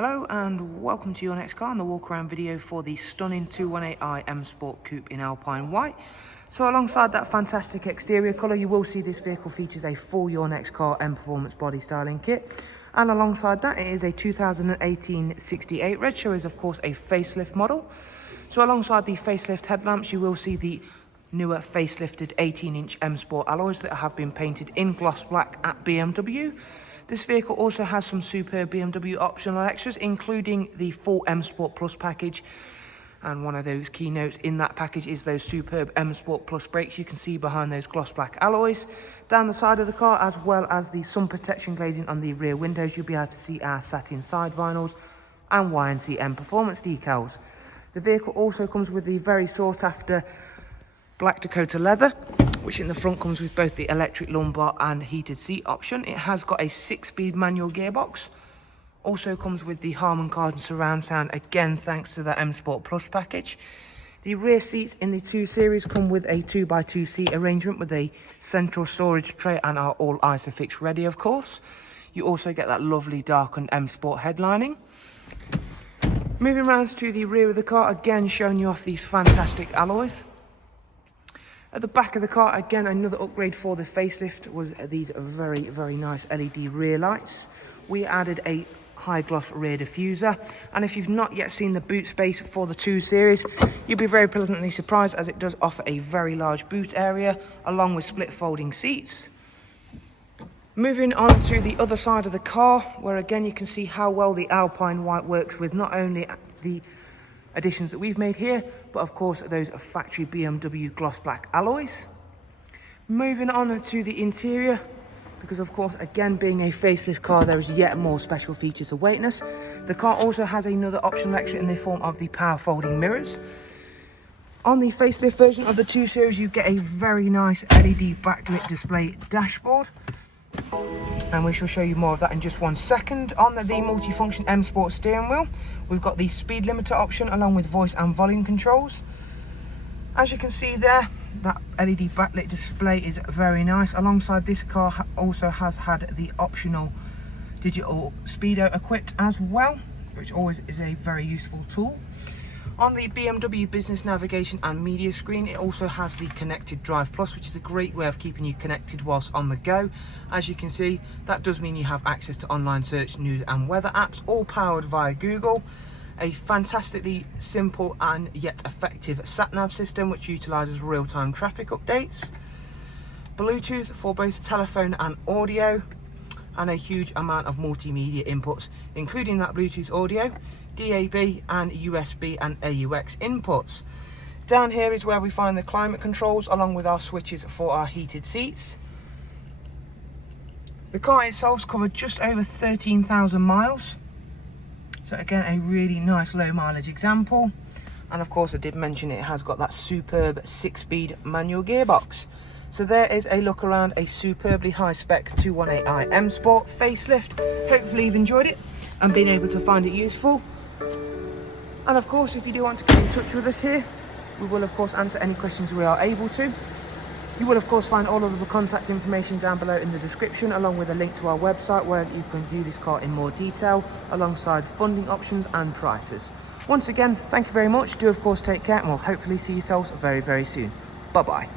Hello and welcome to your next car and the walk around video for the stunning 218i M Sport Coupe in Alpine White. So alongside that fantastic exterior colour, you will see this vehicle features a full Your Next Car M Performance body styling kit. And alongside that, it is a 2018 68 reg, so is of course a facelift model. So alongside the facelift headlamps, you will see the newer facelifted 18-inch M Sport alloys that have been painted in gloss black at BMW. This vehicle also has some superb BMW optional extras, including the full M Sport Plus package. And one of those keynotes in that package is those superb M Sport Plus brakes you can see behind those gloss black alloys. Down the side of the car, as well as the sun protection glazing on the rear windows, you'll be able to see our satin side vinyls and YNC Mperformance decals. The vehicle also comes with the very sought after black Dakota leather, which in the front comes with both the electric lumbar and heated seat option. It has got a 6-speed manual gearbox. Also comes with the Harman Kardon surround sound, again thanks to the M Sport Plus package. The rear seats in the 2 Series come with a 2x2 seat arrangement with a central storage tray and are all ISOFIX ready, of course. You also get that lovely darkened M Sport headlining. Moving round to the rear of the car, again showing you off these fantastic alloys. At the back of the car, again, another upgrade for the facelift was these very nice LED rear lights. We added a high gloss rear diffuser, and if you've not yet seen the boot space for the 2 Series, you'll be very pleasantly surprised, as it does offer a very large boot area along with split folding seats. Moving on to the other side of the car, where again you can see how well the Alpine White works with not only the additions that we've made here, but of course those factory BMW gloss black alloys. Moving on to the interior, because of course, again, being a facelift car, there is yet more special features awaiting us. The car also has another optional extra in the form of the power folding mirrors. On the facelift version of the 2 Series, you get a very nice LED backlit display dashboard, and we shall show you more of that in just one second. On the multifunction M Sport steering wheel, we've got the speed limiter option along with voice and volume controls. As you can see there, that LED backlit display is very nice. Alongside, this car also has had the optional digital speedo equipped as well, which always is a very useful tool. On the BMW business navigation and media screen, it also has the connected Drive Plus, which is a great way of keeping you connected whilst on the go. As you can see, that does mean you have access to online search, news and weather apps, all powered via Google. A fantastically simple and yet effective sat-nav system, which utilises real-time traffic updates. Bluetooth for both telephone and audio, and a huge amount of multimedia inputs, including that Bluetooth audio, DAB and USB and AUX inputs. Down here is where we find the climate controls along with our switches for our heated seats. The car itself's covered just over 13,000 miles. So again, a really nice low mileage example. And of course, I did mention it has got that superb 6-speed manual gearbox. So there is a look around a superbly high spec 218i M Sport facelift. Hopefully you've enjoyed it and been able to find it useful. And of course, if you do want to get in touch with us here, we will of course answer any questions we are able to. You will of course find all of the contact information down below in the description, along with a link to our website where you can view this car in more detail, alongside funding options and prices. Once again, thank you very much. Do of course take care, and we'll hopefully see yourselves very soon. Bye bye.